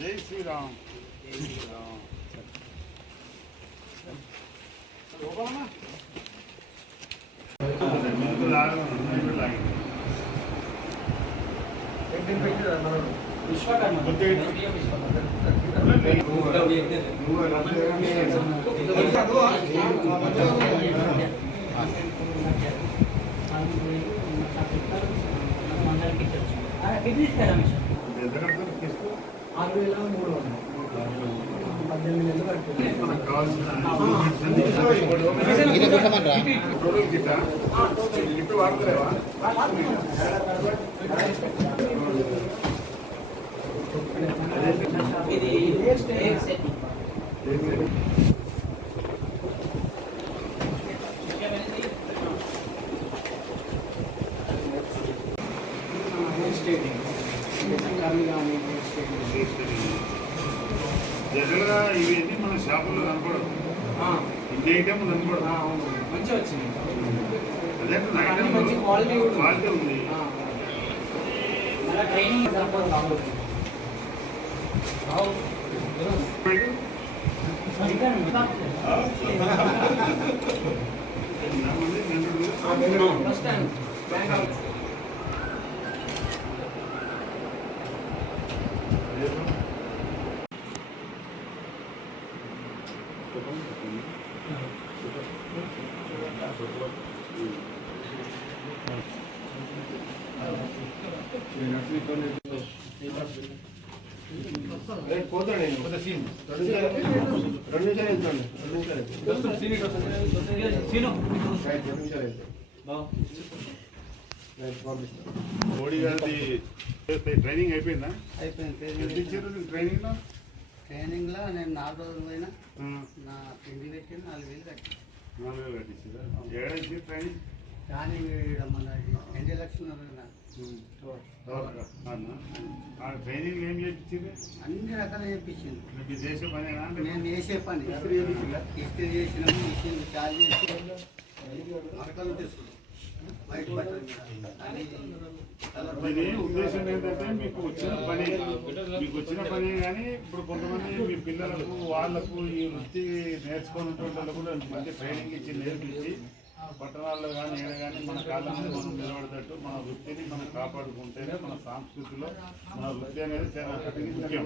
జై శ్రీరామ్ జనరల్గా ఇవన్నీ మన షాపుల్లో కనపడదు, ఇంటి ఐటమ్ కనపడదు. మంచిగా వచ్చింది, అదే మంచి క్వాలిటీ ఉంది. మోడీ గారి ట్రైనింగ్ అయిపోయిందా? అయిపోయింది. ట్రైనింగ్ లో నేను 4 రోజులు పోయినా, నా పిండి పెట్టి 4,000 కట్టి 4,000 కట్టించారా? ఏడాది ట్రైనింగ్ ట్రైనింగ్ మన ఎన్ని లక్షలు ట్రైనింగ్ ఏం చేయించింది? అన్ని రకాలు చేయించింది. మీకు చేసే పని నేను చేసే పని ఇస్త్రీ చేసినాము, మిషన్ చార్జ్ చేసి అరకలు తీసుకున్నాం. బయట ఉద్దేశం ఏంటంటే మీకు వచ్చిన పని కానీ ఇప్పుడు కొంతమంది మీ పిల్లలకు వాళ్ళకు ఈ వృత్తి నేర్చుకున్నటువంటి వాళ్ళకు కూడా మంచి ట్రైనింగ్ ఇచ్చి నేర్పించి పట్టణాల్లో కానీ ఏడ కానీ మన కాళ్ళ మీద మనం నిలబడేటట్టు మన వృత్తిని మనం కాపాడుకుంటేనే మన సంస్కృతిలో మన వృత్తి అనేది చాలా ముఖ్యం.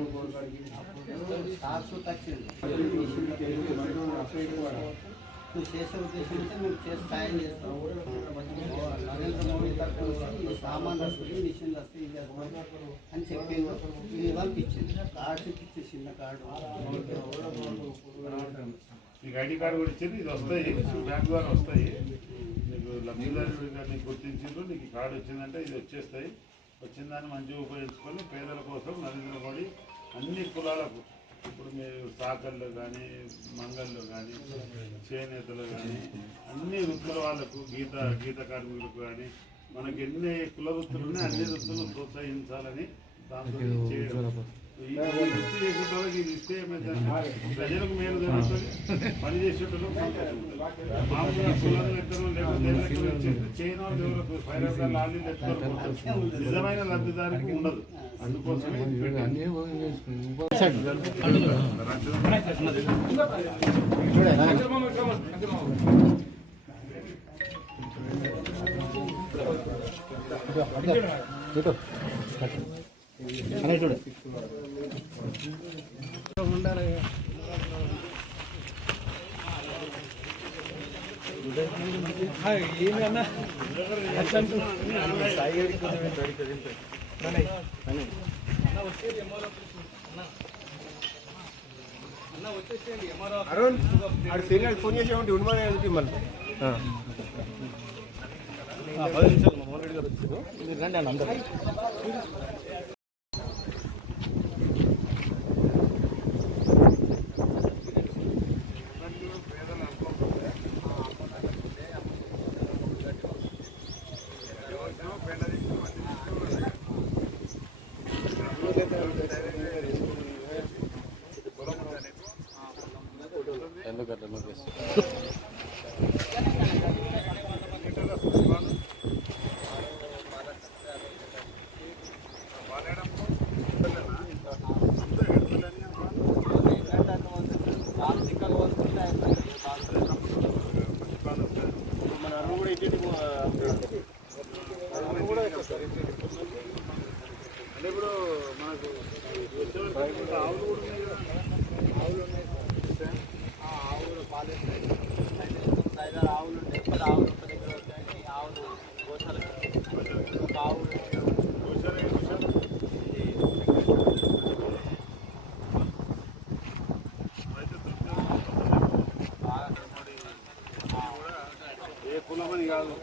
నువ్వు చేసే ఉద్దేశం అయితే నువ్వు చేసి సాయం చేస్తావు. నరేంద్ర మోడీ తరఫున సామాన్లు వస్తుంది, మిషన్లు వస్తాయి, ఇది వస్తాయి అని చెప్పింది. ఇది పంపించింది, కార్డు ఇచ్చి చిన్న కార్డు. మీకు ఐడి కార్డు కూడా ఇచ్చింది, ఇది వస్తాయి, బ్యాంక్ ద్వారా వస్తాయి. నీకు లబ్ధిదారుడిగా నీకు గుర్తించిండ్రు, నీకు కార్డు వచ్చిందంటే ఇది వచ్చేస్తాయి. వచ్చిందాన్ని మంచిగా ఉపయోగించుకొని పేదల కోసం నరేంద్ర మోడీ అన్ని కులాలకు, ఇప్పుడు మీరు సాకర్లు కానీ, మంగళ్ళు కానీ, చేనేతలు కానీ, అన్ని వృత్తుల వాళ్ళకు, గీత కార్మికులకు కానీ, మనకి ఎన్ని కుల వృత్తులు ఉన్నాయి అన్ని వృత్తులను ప్రోత్సహించాలని దాంతో చేయడం. ఈ వృత్తి చేసేటోళ్ళకి ఇది ఇస్తే ఏమైందంటే ప్రజలకు మేలు జరుగుతుంది, పని చేసేటోళ్ళు మామూలుగా కులాలు ఎత్తడం లేకపోతే చేయని వాళ్ళు ఎవరు 500 లారీలు ఎత్తుకోరు, నిజమైన లబ్ధిదారికి ఉండదు. అందుకోసమే ఏమన్నా అరుణ్ ఆడు సీనియర్ ఫోన్ చేసేవాడి ఉండమని వెళ్తే మళ్ళీ 10 నిమిషాలు మోహన్ రెడ్డి గారు వచ్చారు, మీరు రండి అన్న అందరూ. మన అరువు కూడా ఇటు అంటే ఇప్పుడు మనకు ఆవులు కూడా ఉన్నాయి కదా, ఆవులు ఉన్నాయి సార్. ఆవులు పాలు ఇస్తాయి. 5-6 ఆవులు ఉంటాయి. ఇప్పుడు ఆవులు ఒక దగ్గర ఉంటాయి. ఆవులు గోశాలకు ఒక ఆవులు ఏ కులమని కాదు,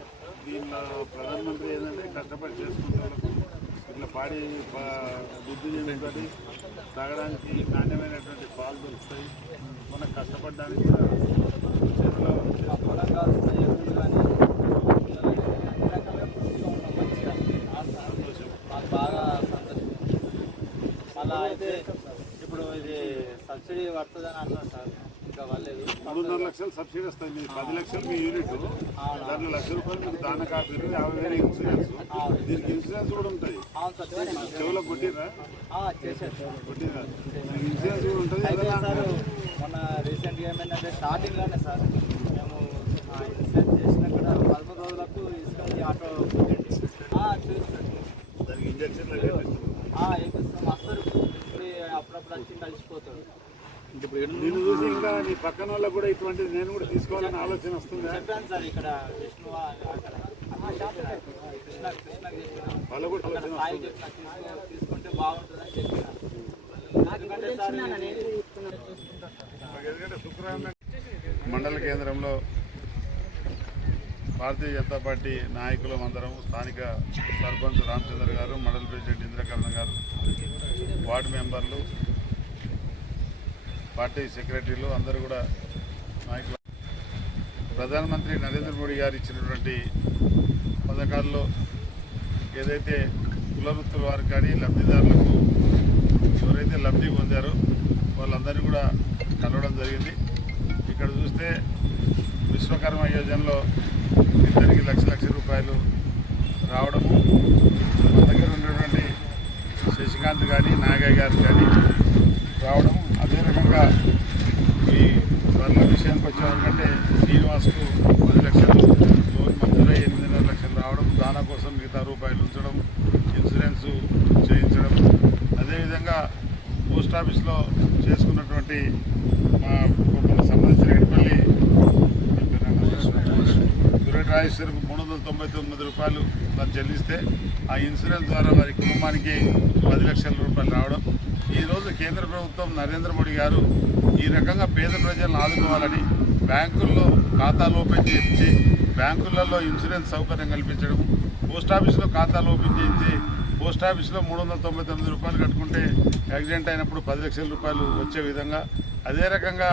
దీనిలో ప్రధానమంత్రి ఏంటంటే కష్టపడి చేసుకుంటారు. ఇట్లా పాడి బుద్ధి చేసుకొని తాగడానికి నాణ్యమైనటువంటి పాలు దొరుకుతాయి. మనం కష్టపడడానికి కూడా చేతిలో పొలం కాల్సిన ఎరువులు కానీ అన్ని రకాలుగా పూర్తిగా ఉన్నాం. మంచిగా మాకు బాగా సంతోషం. మళ్ళీ అయితే ఇప్పుడు ఇది సబ్సిడీ పడుతుందని అన్నారు సార్, ఇంకా వాళ్ళేది 3.5 లక్షలు సబ్సిడీ వస్తుంది. మీరు 10 లక్షలు మీ యూనిట్, దాంట్లో ₹1,00,000 మీకు దాన కాపీలు, 50,000 ఇన్సూరెన్స్. దీనికి ఇన్సూరెన్స్ కూడా ఉంటుంది. అవును సార్ చెవులో కొట్టిరా చేశారు సార్. కొట్టిరా మీకు ఇన్సూరెన్స్ కూడా ఉంటుంది. అయితే సార్ మొన్న రీసెంట్గా ఏమైందంటే స్టార్టింగ్లోనే సార్ మేము ఇన్సూరెన్స్ చేసినా కూడా 11 రోజులకు తీసుకొని ఆటో చూస్తాం. దానికి ఇంజక్షన్లు వేపిస్తాం. వస్తారు ఇప్పుడు అప్పుడప్పుడు వచ్చి కలిసిపోతాడు. నేను చూసి ఇంకా నీ పక్కన వాళ్ళకు కూడా ఇటువంటిది నేను కూడా తీసుకోవాలని ఆలోచన వస్తుందా? చెప్పాను సార్ ఇక్కడ విష్ణు అక్కడ కృష్ణకి చెప్పిన వాళ్ళు కూడా ఆలోచన సాయి చెప్పిన తీసుకుంటే బాగుంటుందని చెప్పిన. ఎందుకంటే సార్ ఎందుకంటే శుక్రవారం మండల కేంద్రంలో భారతీయ జనతా పార్టీ నాయకులు అందరం, స్థానిక సర్పంచ్ రామచంద్ర గారు, మండల ప్రెసిడెంట్ ఇంద్రకరణ గారు, వార్డు మెంబర్లు, పార్టీ సెక్రటరీలు అందరూ కూడా నాయకులు ప్రధానమంత్రి నరేంద్ర మోడీ గారు ఇచ్చినటువంటి పథకాల్లో ఏదైతే కుల వృత్తుల వారికి కానీ లబ్ధిదారులకు ఎవరైతే లబ్ధి పొందారో వాళ్ళందరినీ కూడా కలవడం జరిగింది. ఇక్కడ చూస్తే విశ్వకర్మ యోజనలో ఇద్దరికి లక్ష రూపాయలు రావడము, మన దగ్గర ఉన్నటువంటి శశికాంత్ కానీ నాగయ్య గారు కానీ రావడం, అదే రకంగా ఈ వర్ల విషయానికి వచ్చేవారికంటే శ్రీనివాస్కు 10 లక్షలు లోన్ మంజూరై 8.5 లక్షలు రావడం, దానా కోసం మిగతా రూపాయలు ఉంచడం, ఇన్సూరెన్స్ చేయించడం, అదేవిధంగా పోస్ట్ ఆఫీస్లో చేసుకున్నటువంటి మా సంబంధించిన ఎడపల్లి దురరాజేశ్వరకు 399 రూపాయలు తను చెల్లిస్తే ఆ ఇన్సూరెన్స్ ద్వారా వారి కుటుంబానికి 10 లక్షల రూపాయలు రావడం. ఈరోజు కేంద్ర ప్రభుత్వం నరేంద్ర మోడీ గారు ఈ రకంగా పేద ప్రజలను ఆదుకోవాలని బ్యాంకుల్లో ఖాతాలు ఓపెన్ చేయించి బ్యాంకులలో ఇన్సూరెన్స్ సౌకర్యం కల్పించడం, పోస్ట్ ఆఫీస్లో ఖాతాలు ఓపెన్ చేయించి పోస్ట్ ఆఫీస్లో 399 రూపాయలు కట్టుకుంటే యాక్సిడెంట్ అయినప్పుడు 10 లక్షల రూపాయలు వచ్చే విధంగా, అదే రకంగా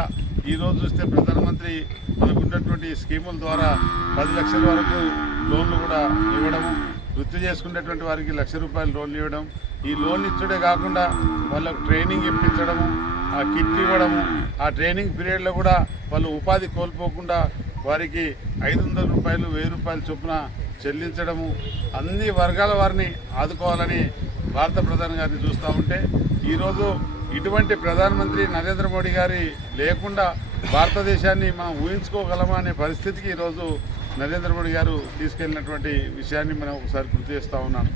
ఈరోజు చూస్తే ప్రధానమంత్రి మనకు ఉన్నటువంటి స్కీముల ద్వారా 10 లక్షల వరకు లోన్లు కూడా ఇవ్వడము, వృత్తి చేసుకునేటువంటి వారికి ₹1,00,000 లోన్లు ఇవ్వడం, ఈ లోన్ ఇచ్చుడే కాకుండా వాళ్ళకు ట్రైనింగ్ ఇప్పించడము, ఆ కిట్ ఇవ్వడము, ఆ ట్రైనింగ్ పీరియడ్లో కూడా వాళ్ళు ఉపాధి కోల్పోకుండా వారికి ₹500 ₹1,000 చొప్పున చెల్లించడము, అన్ని వర్గాల వారిని ఆదుకోవాలని భారత ప్రధాని గారిని చూస్తూ ఉంటే ఈరోజు ఇటువంటి ప్రధానమంత్రి నరేంద్ర మోడీ గారి లేకుండా భారతదేశాన్ని మనం ఊహించుకోగలమా అనే పరిస్థితికి ఈరోజు నరేంద్ర మోడీ గారు తీసుకెళ్ళినటువంటి విషయాన్ని మనం ఒకసారి గుర్తు చేస్తూ ఉన్నాను.